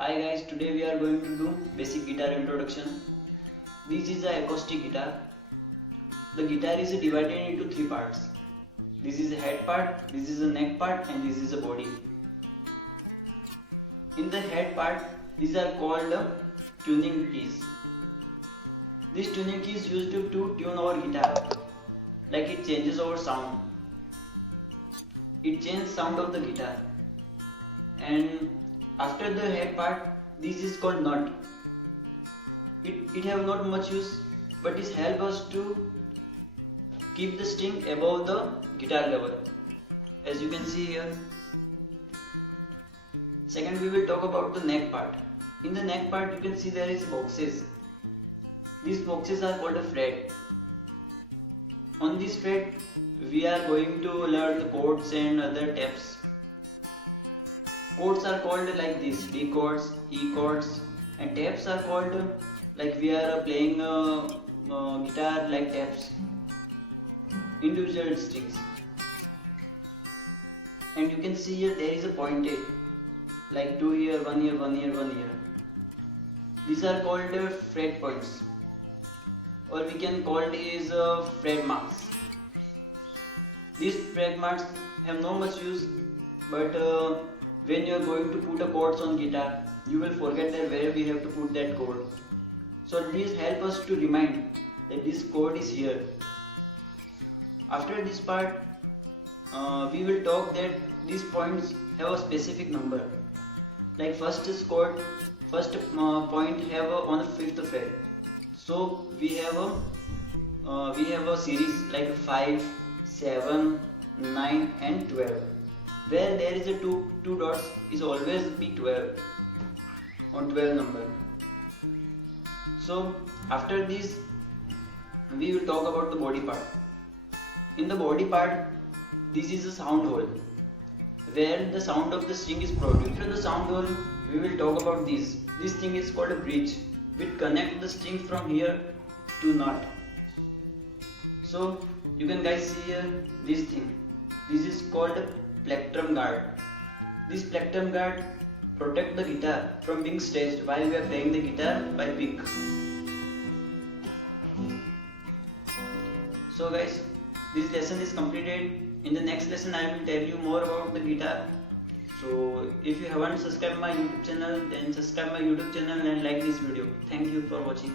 Hi guys, today we are going to do basic guitar introduction. This is a acoustic guitar. The guitar is divided into three parts. This is a head part, this is a neck part, and this is a body. In the head part, these are called tuning keys. This tuning key is used to tune our guitar. Like it changes our sound. It changes sound of the guitar. And after the head part, this is called nut. It have not much use, but it help us to keep the string above the guitar level, as you can see here. Second, we will talk about the neck part. In the neck part, you can see there is boxes. These boxes are called a fret. On this fret, we are going to learn the chords and other tabs. Chords are called like this: D chords, E chords, and tabs are called like we are playing guitar like tabs, individual strings. And you can see here there is a pointed, like 2 here, 1 here, 1 here, 1 here. These are called fret points, or we can call it as fret marks. These fret marks have no much use, but when you are going to put a chords on guitar, you will forget that where we have to put that chord. So these help us to remind that this chord is here. After this part, we will talk that these points have a specific number. Like first point have on the 5th fret. So we have a series like 5, 7, 9 and 12. Where there is a two dots is always be 12 on 12 number. So after this, we will talk about the body part. In the body part, this is a sound hole where the sound of the string is produced. After the sound hole, we will talk about this. This thing is called a bridge, which connect the string from here to nut. So you can guys see here this thing. This is called a plectrum guard. This plectrum guard protect the guitar from being stretched while we are playing the guitar by pick. So guys, this lesson is completed. In the next lesson I will tell you more about the guitar. So if you haven't subscribed my YouTube channel, then subscribe my YouTube channel and like this video. Thank you for watching.